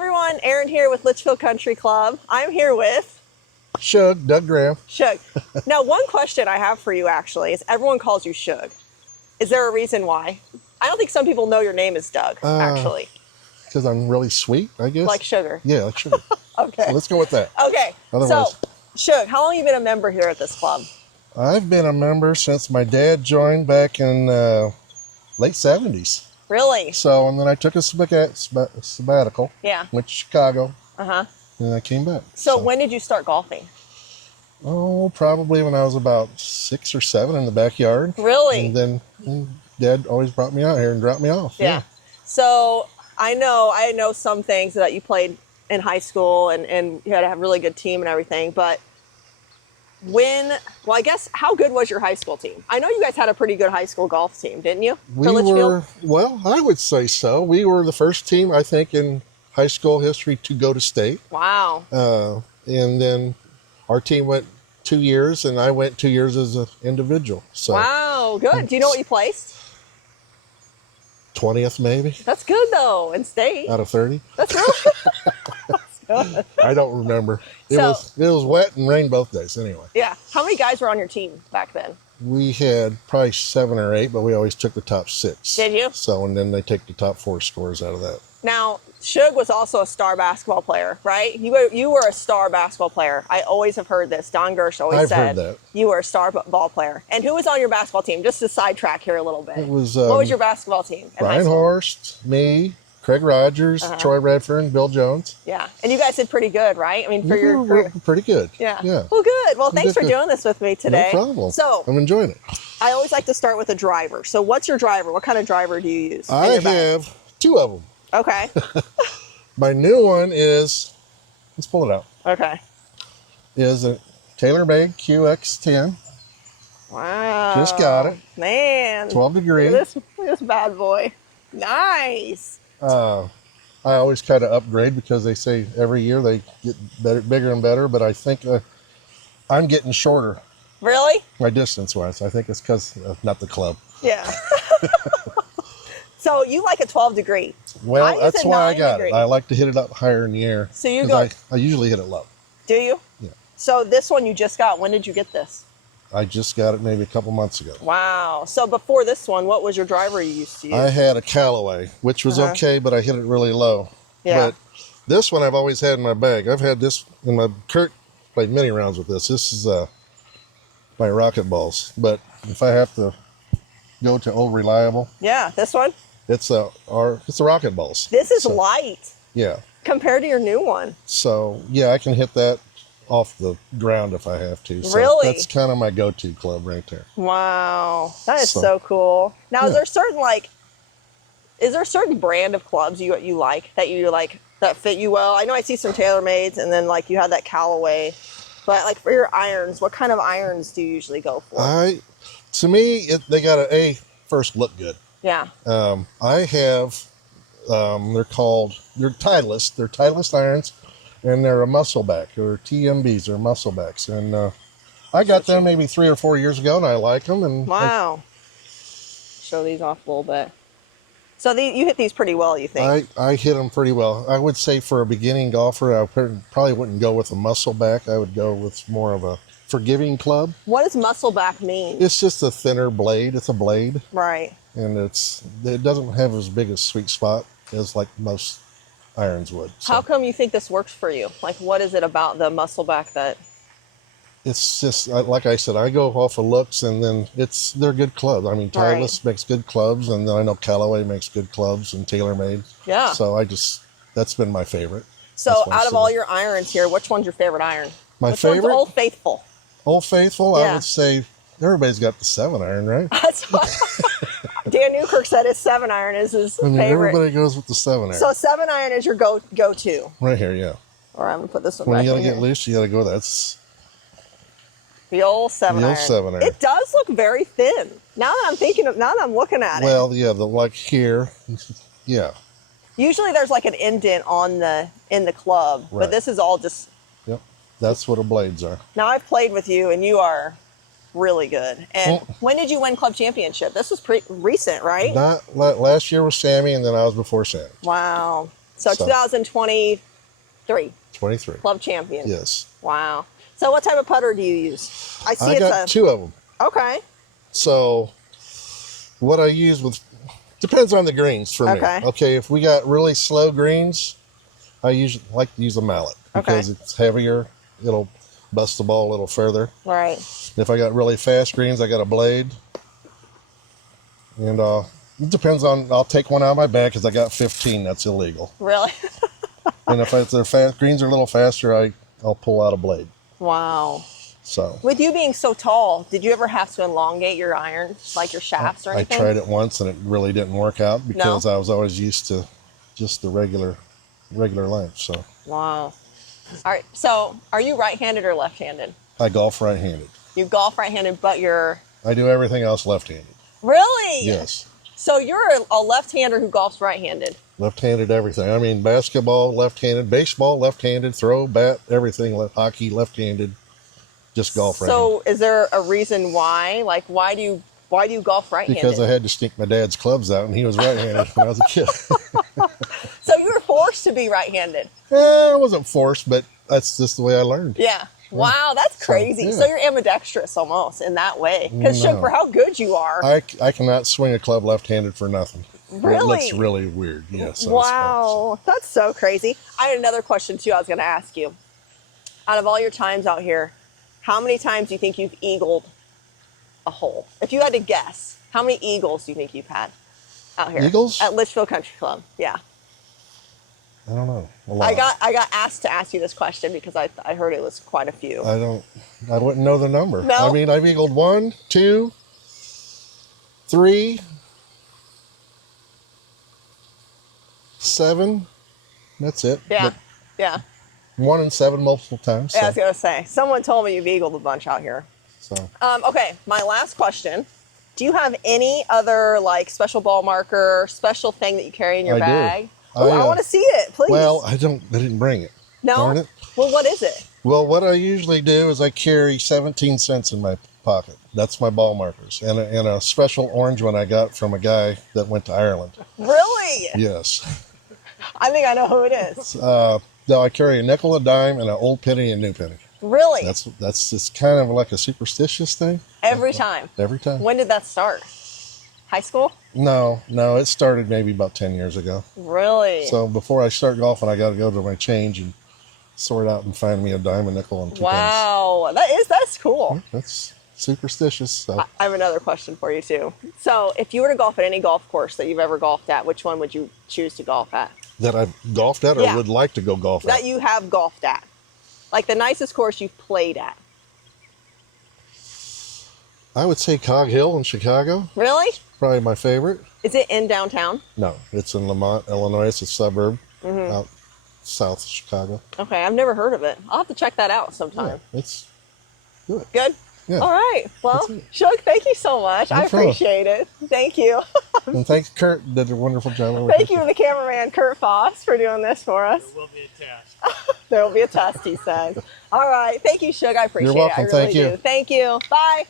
everyone, Erin here with Litchfield Country Club. I'm here with Shug, Doug Graham. Shug. Now, one question I have for you actually is everyone calls you Shug. Is there a reason why? I don't think some people know your name is Doug, actually. Because I'm really sweet, I guess. Like sugar. Yeah, like sugar. Okay. So let's go with that. Okay. Otherwise, so, Shug, how long have you been a member here at this club? I've been a member since my dad joined back in late 70s. Really? So, and then I took a sabbatical. Yeah. Went to Chicago. Uh-huh. And I came back. So when did you start golfing? Oh, probably when I was about 6 or 7 in the backyard. Really? And then Dad always brought me out here and dropped me off. Yeah. So I know some things that you played in high school and you had to have a really good team and everything, but I guess, how good was your high school team? I know you guys had a pretty good high school golf team, didn't you? Well, I would say so. We were the first team, I think, in high school history to go to state. Wow. And then our team went 2 years, and I went 2 years as an individual. So wow, good. Do you know what you placed? 20th, maybe. That's good, though, in state. Out of 30. That's really good. I don't remember. It was wet and rained both days anyway. Yeah. How many guys were on your team back then? We had probably 7 or 8, but we always took the top 6. Did you? So, and then they take the top 4 scores out of that. Now, Shug was also a star basketball player, right? You were a star basketball player. I always have heard this. Don Gersh always said that. You were a star ball player. And who was on your basketball team? Just to sidetrack here a little bit. It was, what was your basketball team? Brian Horst, me, Craig Rogers, Troy Redfern, Bill Jones. Yeah. And you guys did pretty good, right? I mean, for your career. Pretty good. Yeah. Yeah. Well, good. Well, thanks for doing this with me today. No problem. So, I'm enjoying it. I always like to start with a driver. So what's your driver? What kind of driver do you use? I have 2 of them. Okay. My new one is, let's pull it out. Okay. Is a TaylorMade QX10. Wow. Just got it. Man. 12 degree. Look at this bad boy. Nice. I always kind of upgrade because they say every year they get better, bigger and better, but I think I'm getting shorter. Really? My distance-wise. I think it's because not the club. Yeah. So you like a 12 degree. Well, that's why I got it. I like to hit it up higher in the air. So you go. I usually hit it low. Do you? Yeah. So this one you just got. When did you get this? I just got it maybe a couple months ago. Wow. So before this one, what was your driver you used to use? I had a Callaway, which was okay, but I hit it really low. Yeah. But this one I've always had in my bag. I've had this in my Kurt played many rounds with this. This is my rocket balls. But if I have to go to old reliable. Yeah, this one? It's the rocket balls. This is light. Yeah. Compared to your new one. So yeah, I can hit that off the ground if I have to. So really? That's kind of my go-to club right there. Wow. That is so cool. Now, is there a certain brand of clubs you like that fit you well? I know I see some TaylorMades and then like you have that Callaway, but like for your irons, what kind of irons do you usually go for? To me, they got to first look good. Yeah. I have, they're Titleist. They're Titleist irons, and they're a muscleback, or TMBs, or musclebacks. And I got them maybe 3 or 4 years ago, and I like them. And wow. Show these off a little bit. So you hit these pretty well, you think? I hit them pretty well. I would say for a beginning golfer, I probably wouldn't go with a muscleback. I would go with more of a forgiving club. What does muscleback mean? It's just a thinner blade. It's a blade. Right. And it doesn't have as big a sweet spot as like most irons would. So. How come you think this works for you? Like, what is it about the muscleback that? It's just like I said, I go off of looks, and then they're good clubs. I mean, Titleist makes good clubs, and then I know Callaway makes good clubs, and TaylorMade. Yeah. So that's been my favorite. So out of all your irons here, which one's your favorite iron? My favorite? One's Old Faithful. Old Faithful, yeah. I would say everybody's got the 7-iron, right? That's what Dan Newkirk said his 7-iron is his favorite. Everybody goes with the 7-iron. So 7-iron is your go-to. Right here, yeah. Or I'm gonna put this one when back you gotta in get here. loose, you gotta go. That's the old 7-iron. The old 7-iron. It does look very thin. Now that I'm looking at it. Well, yeah, like here, yeah. Usually there's like an indent in the club, right. But this is all just. Yep, that's what the blades are. Now I've played with you, and you are really good. And when did you win club championship? This was pretty recent, right? Not last year was Sammy, and then I was before Sammy. Wow. So 2023. 23. Club champion. Yes. Wow. So what type of putter do you use? I see I it's got two of them. Okay. So what I use depends on the greens for me. Okay, if we got really slow greens, I usually like to use a mallet because it's heavier. It'll bust the ball a little further. Right. If I got really fast greens, I got a blade. And it depends on, I'll take one out of my bag because I got 15. That's illegal. Really? And if the greens are a little faster, I'll pull out a blade. Wow. So with you being so tall, did you ever have to elongate your iron, like your shafts or anything? I tried it once and it really didn't work out because I was always used to just the regular length. So wow. All right. So are you right-handed or left-handed? I golf right-handed. You golf right-handed, but I do everything else left-handed. Really? Yes. So you're a left-hander who golfs right-handed. Left-handed everything. I mean, basketball left-handed, baseball left-handed, throw, bat, everything. Hockey left-handed. Just golf right-handed. So is there a reason why? Like, why do you golf right-handed? Because I had to sneak my dad's clubs out, and he was right-handed when I was a kid. So you were forced to be right-handed? I wasn't forced, but that's just the way I learned. Yeah. Wow, that's crazy. So you're ambidextrous almost in that way. Because Shug, for how good you are. I cannot swing a club left-handed for nothing. Really? It looks really weird. Yes. Wow, that's so crazy. I had another question too I was going to ask you. Out of all your times out here, how many times do you think you've eagled a hole? If you had to guess, how many eagles do you think you've had out here? Eagles? At Litchfield Country Club, yeah. I don't know. A lot. I got asked to ask you this question because I heard it was quite a few. I wouldn't know the number. No? I mean, I've eagled 1, 2, 3, 7. That's it. Yeah, But yeah. 1 and 7 multiple times. Yeah, I was going to say. Someone told me you've eagled a bunch out here. So. Okay, my last question. Do you have any other like special ball marker, special thing that you carry in your bag? Do. Oh, I want to see it, please. Well, I didn't bring it. No? Darn it. Well, what is it? Well, what I usually do is I carry 17 cents in my pocket. That's my ball markers. And a special orange one I got from a guy that went to Ireland. Really? Yes. I think I know who it is. No, I carry a nickel, a dime, and an old penny and new penny. Really? That's just kind of like a superstitious thing. Every time? Every time. When did that start? High school? No, it started maybe about 10 years ago. Really? So before I start golfing, I got to go to my change and sort out and find me a dime, a nickel, and 2 pennies. Wow, that's cool. That's superstitious. So. I have another question for you too. So if you were to golf at any golf course that you've ever golfed at, which one would you choose to golf at? That I've golfed at or would like to go golf at? That you have golfed at. Like the nicest course you've played at. I would say Cog Hill in Chicago. Really? Probably my favorite. Is it in downtown? No, it's in Lamont, Illinois. It's a suburb out south of Chicago. Okay, I've never heard of it. I'll have to check that out sometime. Yeah, it's good. Good? Yeah. All right. Well, Shug, thank you so much. I appreciate it. Thank you. And thanks, Kurt. Did a wonderful job. Thank you, the cameraman, Kurt Foss, for doing this for us. There will be a test. There will be a test, he said. All right. Thank you, Shug. I appreciate You're welcome. it. I really Thank you. do. Thank you. Bye.